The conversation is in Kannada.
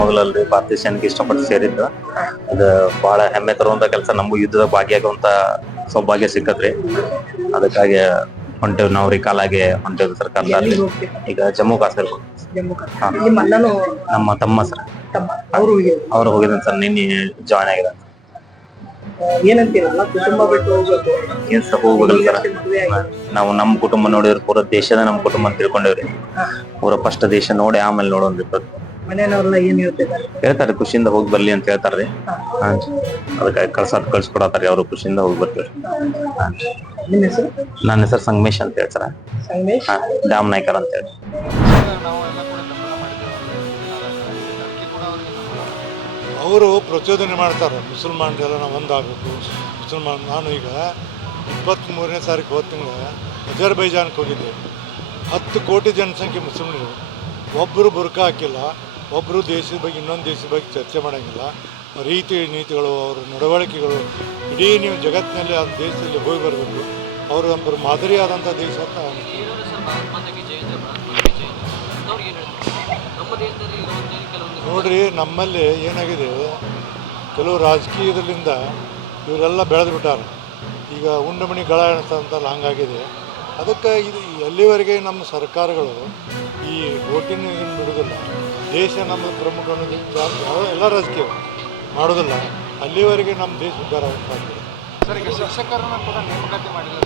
ಮೊದಲಲ್ಲಿ ಭಾರತೀಯ ಸೈನ್ಯಕ್ಕೆ ಇಷ್ಟಪಟ್ಟು ಸೇರಿದ್ದು. ಅದು ಬಹಳ ಹೆಮ್ಮೆ ತರುವಂತ ಕೆಲಸ. ನಮಗೂ ಯುದ್ಧದ ಭಾಗಿಯಾಗುವಂತ ಸೌಭಾಗ್ಯ ಸಿಕ್ಕತ್ರಿ. ಅದಕ್ಕಾಗಿ ಹೊಂಟೇವ್ ನಾವು ಕಾಲಾಗೆ ಹೊಂಟೇವ್ ಸರ್ಕಾರದಲ್ಲಿ. ಈಗ ಜಮ್ಮು ಕಾಶ್ಮೀರ ನಮ್ಮ ತಮ್ಮ ಸರ್, ಅವ್ರು ಹೋಗಿದ್ದಾನೆ ಸರ್, ನಿನ್ನೆ ಜಾಯ್ನ್ ಆಗಿದ್ದಾನೆ. ಏನಂತೀರಲ್ಲ ಕುಟುಂಬ ಬಿಟ್ಟು ಹೋಗ್ಬೇಕು, ಏನ್ ಸರ್ ಹೋಗ್ಬೇಕಲ್ಲ ಸರ್. ನಾವು ನಮ್ಮ ಕುಟುಂಬ ನೋಡಿದ್ರೆ ಪೂರ ದೇಶದ ನಮ್ಮ ಕುಟುಂಬ ಅಂತ ತಿಳ್ಕೊಂಡೇವ್ರಿ. ಪೂರ ಫಸ್ಟ್ ದೇಶ ನೋಡಿ ಆಮೇಲೆ ನೋಡೋನ್ರಿ. ಮನೆಯವ್ರೆಲ್ಲ ಏನ್ ಹೇಳ್ತಿದ್ದಾರೆ? ಹೇಳ್ತಾರೆ ಖುಷಿಯಿಂದ ಹೋಗಿ ಬರ್ಲಿ ಅಂತ ಹೇಳ್ತಾರ್ರಿ. ಅದಕ್ಕಾಗಿ ಕಳ್ಸಿಕೊಡತಾರ್ರಿ. ಅವರು ಖುಷಿಯಿಂದ ಹೋಗಿ ಬರ್ತೀವ್ರಿ. ನಿಮ್ಮ ಹೆಸರು? ನನ್ನ ಹೆಸರು ಸಂಗಮೇಶ್ ಅಂತ ಹೇಳಿ ಸರ್. ಸಂಗಮೇಶ್ ಡ್ಯಾಮ್ ನಾಯ್ಕರ್ ಅಂತ ಹೇಳಿ. ಅವರು ಪ್ರಚೋದನೆ ಮಾಡ್ತಾರೆ, ಮುಸಲ್ಮಾನರೆಲ್ಲ ನಾವು ಒಂದಾಗಬೇಕು, ನಾನು ಈಗ 23ನೇ ತಾರೀಕು ಹೋದ ತಿಂಗಳ ಅಜರ್ಬೈಜಾನ್ಗೆ ಹೋಗಿದ್ದೆ. 10 ಕೋಟಿ ಜನಸಂಖ್ಯೆ ಮುಸಲ್ಮಾನರು. ಒಬ್ಬರು ಬುರ್ಕ ಹಾಕಿಲ್ಲ, ಒಬ್ಬರು ದೇಶದ ಬಗ್ಗೆ ಇನ್ನೊಂದು ದೇಶದ ಬಗ್ಗೆ ಚರ್ಚೆ ಮಾಡೋಂಗಿಲ್ಲ. ರೀತಿ ನೀತಿಗಳು, ಅವರ ನಡವಳಿಕೆಗಳು ಇಡೀ ನೀವು ಜಗತ್ತಿನಲ್ಲಿ ಆ ದೇಶದಲ್ಲಿ ಹೋಗಿ ಬರಬೇಕು. ಅವರು ಒಬ್ಬರು ಮಾದರಿಯಾದಂಥ ದೇಶ ಅಂತ ನೋಡ್ರಿ. ನಮ್ಮಲ್ಲಿ ಏನಾಗಿದೆ, ಕೆಲವು ರಾಜಕೀಯದಲ್ಲಿಂದ ಇವರೆಲ್ಲ ಬೆಳೆದು ಬಿಟ್ಟಾರೆ. ಈಗ ಉಂಡಮಣಿ ಗಳ ಅಂತಲ್ಲ, ಹಂಗಾಗಿದೆ. ಅದಕ್ಕೆ ಇದು ಎಲ್ಲಿವರೆಗೆ ನಮ್ಮ ಸರ್ಕಾರಗಳು ಈ ಓಟಿನ ಬಿಡೋದಿಲ್ಲ, ದೇಶ ನಮ್ಮ ಪ್ರಮುಖ ಎಲ್ಲ ರಾಜಕೀಯ ಮಾಡೋದಿಲ್ಲ, ಅಲ್ಲಿವರೆಗೆ ನಮ್ಮ ದೇಶ ಉದ್ಧಾರ ಆಗ್ತದೆ. ಸರ್, ಈಗ ಶಿಕ್ಷಕರನ್ನು ಕೂಡ ನೇಮಕಾತಿ ಮಾಡಿಲ್ಲ.